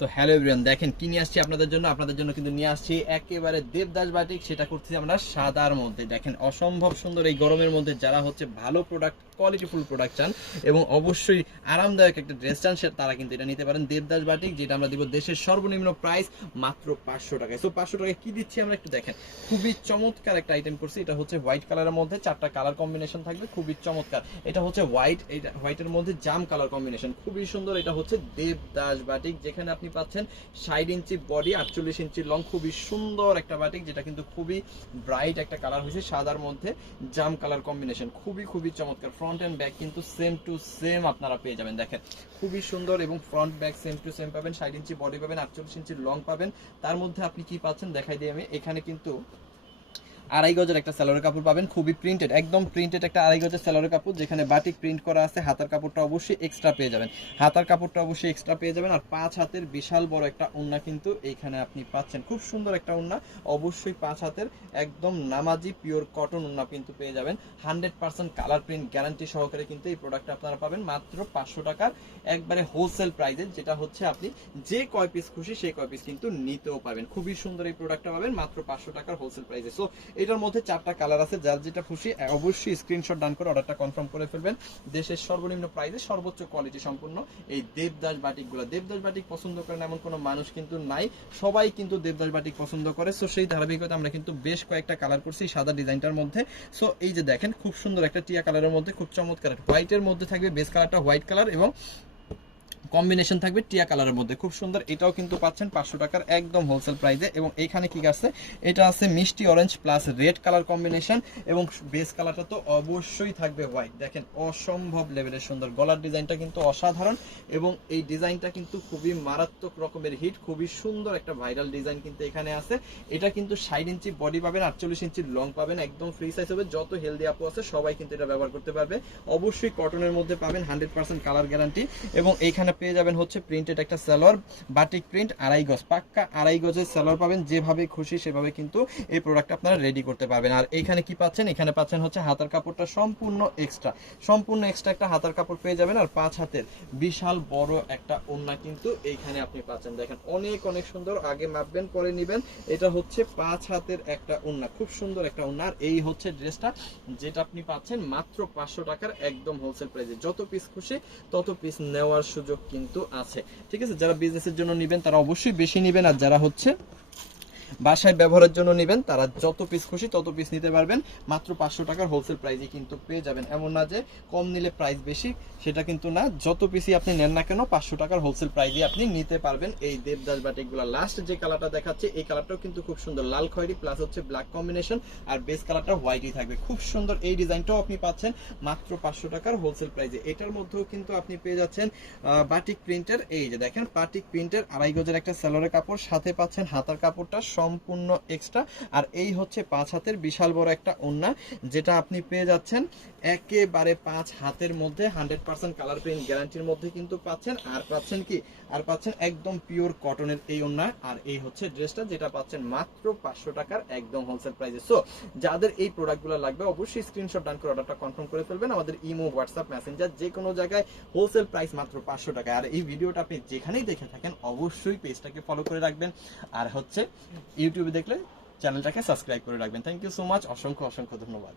তো hello everyone, দেখেন কি নিয়ে আসছি আপনাদের জন্য কিন্তু নিয়ে আসছি একেবারে দেবদাস বাটিক। সেটা করতেছি আমরা সাদার মধ্যে। দেখেন অসম্ভব সুন্দর এই গরমের মধ্যে যারা হচ্ছে ভালো প্রোডাক্ট, কোয়ালিটিফুল প্রোডাক্ট চান এবং অবশ্যই আরামদায়ক একটা ড্রেস চান, তারা কিন্তু এটা নিতে পারেন। দেবদাস বাটিক, যেটা আমরা দিব দেশের সর্বনিম্ন প্রাইস মাত্র 500 টাকায়। সো 500 টাকায় কি দিচ্ছি আমরা একটু দেখেন। খুবই চমৎকার একটা আইটেম করছি। এটা হচ্ছে হোয়াইট কালারের মধ্যে 4টা কালার কম্বিনেশন থাকবে, খুবই চমৎকার। এটা হচ্ছে হোয়াইট, এটা হোয়াইটের মধ্যে জাম কালার কম্বিনেশন, খুবই সুন্দর। এটা হচ্ছে দেবদাস বাটিক, যেখানে আপনি পাচ্ছেন 60 ইঞ্চি বডি, 48 ইঞ্চি লং, খুবই সুন্দর একটা বাটিক, যেটা কিন্তু খুবই ব্রাইট একটা কালার হয়েছে সাদার মধ্যে জাম কালার কম্বিনেশন, খুবই চমৎকার। ফ্রন্ট এন্ড ব্যাক কিন্তু সেম টু সেম আপনারা পেয়ে যাবেন। দেখেন খুবই সুন্দর এবং front back same to same পাবেন। 60 ইঞ্চি বডি পাবেন, 48 ইঞ্চি লং পাবেন। তার মধ্যে আপনি কি পাচ্ছেন দেখাই দিই আমি। এখানে কিন্তু আড়াই গজের একটা সালোয়ার কাপড় পাবেন, খুবই প্রিন্টেড, একদম প্রিন্টেড একটা আড়াই গজের সালোয়ার কাপড়, যেখানে বাটিক প্রিন্ট করা আছে। হাতার কাপড়টা অবশ্যই এক্সট্রা পেয়ে যাবেন, আর 5 হাতের বিশাল বড় একটা ওড়না কিন্তু এইখানে আপনি পাচ্ছেন। খুব সুন্দর একটা ওড়না, অবশ্যই 5 হাতের একদম নামাজি পিওর কটন ওড়না কিন্তু পেয়ে যাবেন। 100% কালার প্রিন্ট গ্যারান্টি সহকারে কিন্তু এই প্রোডাক্টটা আপনারা পাবেন মাত্র 500 টাকার একবারে হোলসেল প্রাইসে, যেটা হচ্ছে আপনি যে কয় পিস খুশি সেই কয় পিস কিন্তু নিতেও পাবেন। খুবই সুন্দর এই প্রোডাক্টটা পাবেন মাত্র 500 টাকার হোলসেল প্রাইসে। সো এটার মধ্যে 4টা কালার আছে, যার যেটা খুশি অবশ্যই স্ক্রিনশট ডান করে অর্ডারটা কনফার্ম করে ফেলবেন। দেশের সর্বনিম্ন প্রাইসে সর্বোচ্চ কোয়ালিটি সম্পূর্ণ এই দেবদাস বাটিকগুলো। দেবদাস বাটিক পছন্দ করেন এমন কোনো মানুষ কিন্তু নাই, সবাই কিন্তু দেবদাস বাটিক পছন্দ করে। সো সেই ধারাবাহিকতা আমরা কিন্তু বেশ কয়েকটা কালার করছি সাদা ডিজাইনটার মধ্যে। সো এই যে দেখেন খুব সুন্দর একটা টিয়া কালারের মধ্যে, খুব চমৎকার। হোয়াইটের মধ্যে থাকবে বেস কালারটা হোয়াইট কালার এবং কম্বিনেশন থাকবে টিয়া কালারের মধ্যে, খুব সুন্দর। এটাও কিন্তু পাচ্ছেন 500 টাকার একদম হোলসেল প্রাইসে। এবং এইখানে কি আছে, এটা আছে মিষ্টি orange plus red colour combination এবং বেস কালারটা তো অবশ্যই থাকবে হোয়াইট। দেখেন অসম্ভব লেভেলের সুন্দর, গলার ডিজাইনটা কিন্তু অসাধারণ এবং এই ডিজাইনটা কিন্তু খুবই মারাত্মক রকমের হিট, খুবই সুন্দর একটা ভাইরাল ডিজাইন কিন্তু এখানে আছে। এটা কিন্তু 60 ইঞ্চি বডি পাবেন, 48 ইঞ্চি লং পাবেন, একদম ফ্রি সাইজ হবে। যত হেলদি আপু আছে সবাই কিন্তু এটা ব্যবহার করতে পারবে। অবশ্যই কটনের মধ্যে পাবেন, 100% কালার গ্যারান্টি। এবং এইখানে পেয়ে যাবেন হচ্ছে প্রিন্টেড একটা সালোয়ার, বাটিক প্রিন্ট আড়াই গজ, পাক্কা আড়াই গজের সালোয়ার পাবেন। যেভাবে খুশি সেভাবে কিন্তু এই প্রোডাক্ট আপনারা রেডি করতে পারবেন। আর এইখানে কি পাচ্ছেন, এখানে পাচ্ছেন হচ্ছে হাতার কাপড়টা সম্পূর্ণ এক্সট্রা একটা হাতার কাপড় পেয়ে যাবেন। আর 5 হাতের বিশাল বড় একটা ওড়না কিন্তু এইখানে আপনি পাচ্ছেন। দেখেন অনেক সুন্দর, আগে মাপবেন পরে নিবেন। এটা হচ্ছে 5 হাতের একটা ওড়না, খুব সুন্দর একটা ওড়না। আর এই হচ্ছে ড্রেসটা, যেটা আপনি পাচ্ছেন মাত্র 500 টাকার একদম হোলসেল প্রাইসে। যত পিস খুশি তত পিস নেওয়ার সুযোগ কিন্তু আছে, ঠিক আছে। যারা বিজনেসের জন্য নেবেন তারা অবশ্যই বেশি নেবেন, আর যারা হচ্ছে বাসায় ব্যবহারের জন্য নেবেন তারা যত পিস খুশি তত পিস নিতে পারবেন। মাত্র 500 টাকার হোলসেল প্রাইসে কিন্তু পেয়ে যাবেন। এমন না যে কম নিলে প্রাইস বেশি, সেটা কিন্তু না। যত পিসই আপনি নেন না কেন 500 টাকার হোলসেল প্রাইসে আপনি নিতে পারবেন এই দেবদাস বাটিকগুলো। লাস্ট যে কালারটা দেখাচ্ছে এই কালারটাও কিন্তু খুব সুন্দর, লাল খয়েরি প্লাস হচ্ছে ব্ল্যাক কম্বিনেশন, আর বেস কালারটা হোয়াইটই থাকবে। খুব সুন্দর এই ডিজাইনটাও আপনি পাচ্ছেন মাত্র 500 টাকার হোলসেল প্রাইসে। এটার মধ্যেও কিন্তু আপনি পেয়ে যাচ্ছেন বাটিক প্রিন্টের, এই যে দেখেন বাটিক প্রিন্টের আড়াই গজের একটা সালোয়ারের কাপড়, সাথে পাচ্ছেন হাতার কাপড়টা সম্পূর্ণ এক্সট্রা। আর এই হচ্ছে 5 হাতের বিশাল বড় একটা ওড়না, যেটা আপনি পেয়ে যাচ্ছেন একেবারে 5 হাতের মধ্যে 100% কালার প্রিন্ট গ্যারান্টির মধ্যে কিন্তু পাচ্ছেন। আর পাচ্ছেন কি, আর পাচ্ছেন একদম পিওর কটনের এই ওড়না। আর এই হচ্ছে ড্রেসটা, যেটা পাচ্ছেন মাত্র 500 টাকার একদম হোলসেল প্রাইসে। সো যাদের এই প্রোডাক্টগুলো লাগবে অবশ্যই স্ক্রিনশট ডান করে অর্ডারটা কনফার্ম করে ফেলবেন। আমাদের ইমো, হোয়াটসঅ্যাপ, মেসেঞ্জার যে কোনো জায়গায় হোলসেল প্রাইস মাত্র 500 টাকা। আর এই ভিডিওটা আপনি যেখানেই দেখে থাকেন অবশ্যই পেজটাকে ফলো করে রাখবেন, আর হচ্ছে ইউটিউবে দেখলে চ্যানেলটাকে সাবস্ক্রাইব করে রাখবেন। থ্যাংক ইউ সো মাচ, অসংখ্য ধন্যবাদ।